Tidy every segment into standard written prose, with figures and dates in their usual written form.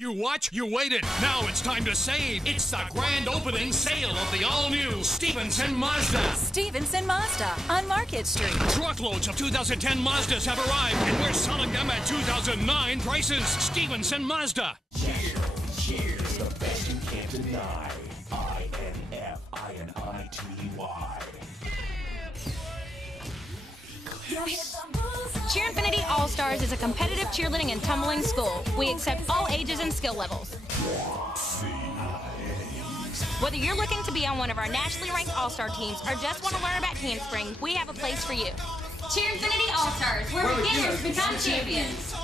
You what? You waited. Now it's time to save. It's the grand opening sale of the all-new Stevenson Mazda. Stevenson Mazda on Market Street. Truckloads of 2010 Mazdas have arrived, and we're selling them at 2009 prices. Stevenson Mazda. Cheers, the best you can't deny. INFINITY. Cheerinfinity All-Stars is a competitive cheerleading and tumbling school. We accept all ages and skill levels. Whether you're looking to be on one of our nationally ranked All-Star teams or just want to learn about handspring, we have a place for you. Cheerinfinity All-Stars, where beginners become champions.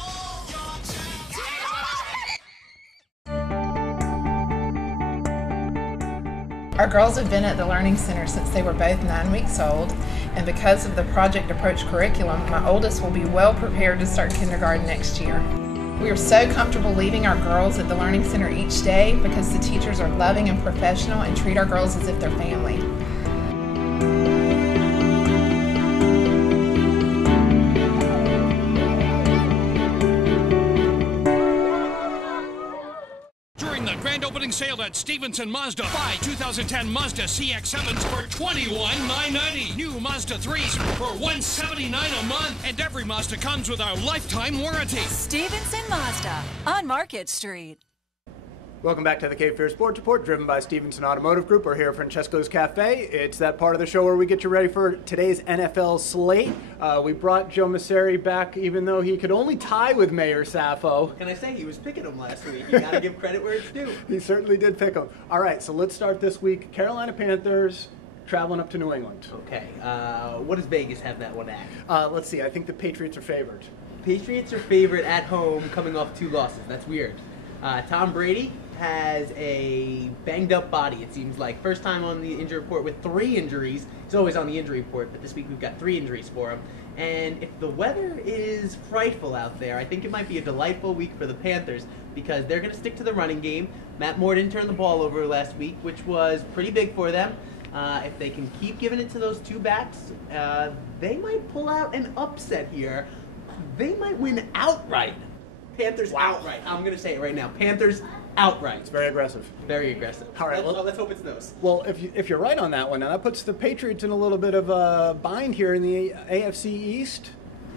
Our girls have been at the Learning Center since they were both 9 weeks old, and because of the Project Approach curriculum, my oldest will be well prepared to start kindergarten next year. We are so comfortable leaving our girls at the Learning Center each day because the teachers are loving and professional and treat our girls as if they're family. Opening sale at Stevenson Mazda. Buy 2010 Mazda CX-7s for $21,990. New Mazda 3s for $179 a month. And every Mazda comes with our lifetime warranty. Stevenson Mazda on Market Street. Welcome back to the Cape Fear Sports Report, driven by Stevenson Automotive Group. We're here at Francesco's Cafe. It's that part of the show where we get you ready for today's NFL slate. We brought Joe Masseri back, even though he could only tie with Mayor Sappho. Can I say, he was picking him last week. You got to give credit where it's due. He certainly did pick him. All right, so let's start this week. Carolina Panthers traveling up to New England. Okay, what does Vegas have that one at? Let's see. I think the Patriots are favored. Patriots are favored at home, coming off 2 losses. That's weird. Tom Brady has a banged-up body, it seems like. First time on the injury report with 3 injuries. He's always on the injury report, but this week we've got 3 injuries for him. And if the weather is frightful out there, I think it might be a delightful week for the Panthers because they're going to stick to the running game. Matt Moore didn't turn the ball over last week, which was pretty big for them. If they can keep giving it to those 2 backs, they might pull out an upset here. They might win outright. Panthers outright. I'm going to say it right now. Panthers outright. It's very aggressive. Very aggressive. All right. Let's hope it's those. Well, if you're right on that one, now that puts the Patriots in a little bit of a bind here in the AFC East.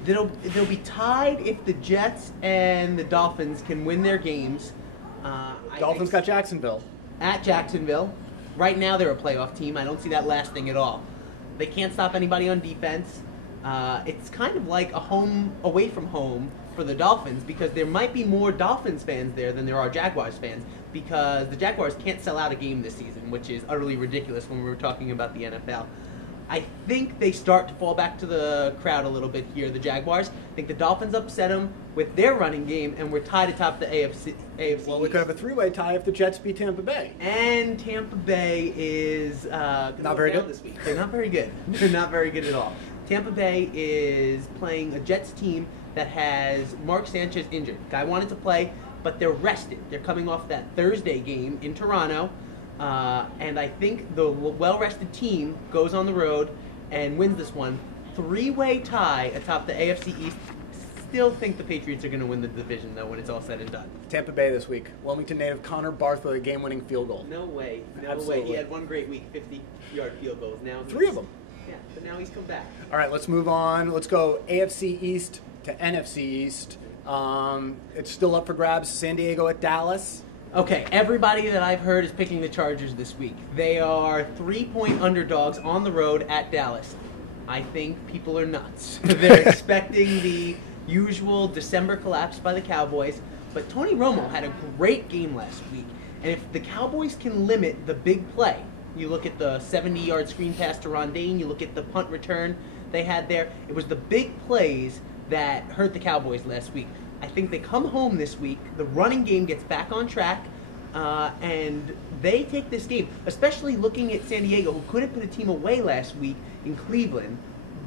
They'll be tied if the Jets and the Dolphins can win their games. Dolphins got Jacksonville. At Jacksonville. Right now they're a playoff team. I don't see that lasting at all. They can't stop anybody on defense. It's kind of like a home away from home for the Dolphins because there might be more Dolphins fans there than there are Jaguars fans because the Jaguars can't sell out a game this season, which is utterly ridiculous when we're talking about the NFL. I think they start to fall back to the crowd a little bit here, the Jaguars. I think the Dolphins upset them with their running game, and we're tied atop the AFC Well, we could have a 3-way tie if the Jets beat Tampa Bay. And Tampa Bay is not very good this week. They're not very good. They're not very good at all. Tampa Bay is playing a Jets team that has Mark Sanchez injured. Guy wanted to play, but they're rested. They're coming off that Thursday game in Toronto, and I think the well-rested team goes on the road and wins this one. 3-way tie atop the AFC East. Still think the Patriots are going to win the division, though, when it's all said and done. Tampa Bay this week. Wilmington native Connor Barth with a game-winning field goal. No way. No Absolutely. way. He had one great week, 50-yard field goals. Now 3 of them. Yeah, but now he's come back. All right, let's move on. Let's go AFC East to NFC East. It's still up for grabs. San Diego at Dallas. Okay, everybody that I've heard is picking the Chargers this week. They are 3-point underdogs on the road at Dallas. I think people are nuts. They're expecting the usual December collapse by the Cowboys, but Tony Romo had a great game last week. And if the Cowboys can limit the big play, you look at the 70-yard screen pass to Rondane, you look at the punt return they had there, it was the big plays that hurt the Cowboys last week. I think they come home this week, the running game gets back on track, and they take this game, especially looking at San Diego, who couldn't put a team away last week in Cleveland.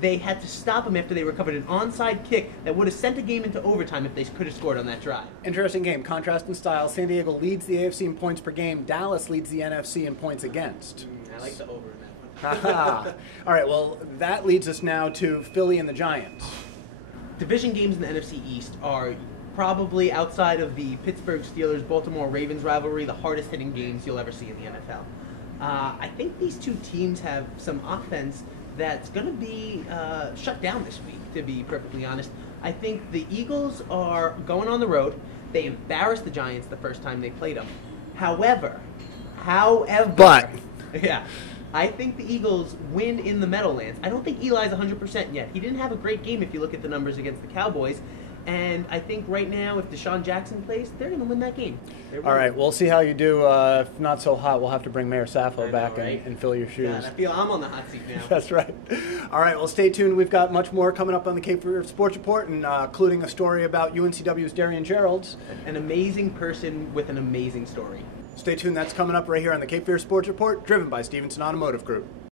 They had to stop them after they recovered an onside kick that would have sent the game into overtime if they could have scored on that drive. Interesting game. Contrast in style. San Diego leads the AFC in points per game. Dallas leads the NFC in points against. I like the over in that one. All right, well, that leads us now to Philly and the Giants. Division games in the NFC East are probably outside of the Pittsburgh Steelers, Baltimore Ravens rivalry, the hardest hitting games you'll ever see in the NFL. I think these two teams have some offense that's going to be shut down this week, to be perfectly honest. I think the Eagles are going on the road. They embarrassed the Giants the first time they played them. However, yeah, I think the Eagles win in the Meadowlands. I don't think Eli's 100% yet. He didn't have a great game if you look at the numbers against the Cowboys. And I think right now, if Deshaun Jackson plays, they're going to win that game. All right, we'll see how you do. If not so hot, we'll have to bring Mayor Saffo back right? and fill your shoes. God, I feel I'm on the hot seat now. That's right. All right, well, stay tuned. We've got much more coming up on the Cape Fear Sports Report, and including a story about UNCW's Darian Geralds. An amazing person with an amazing story. Stay tuned. That's coming up right here on the Cape Fear Sports Report, driven by Stevenson Automotive Group.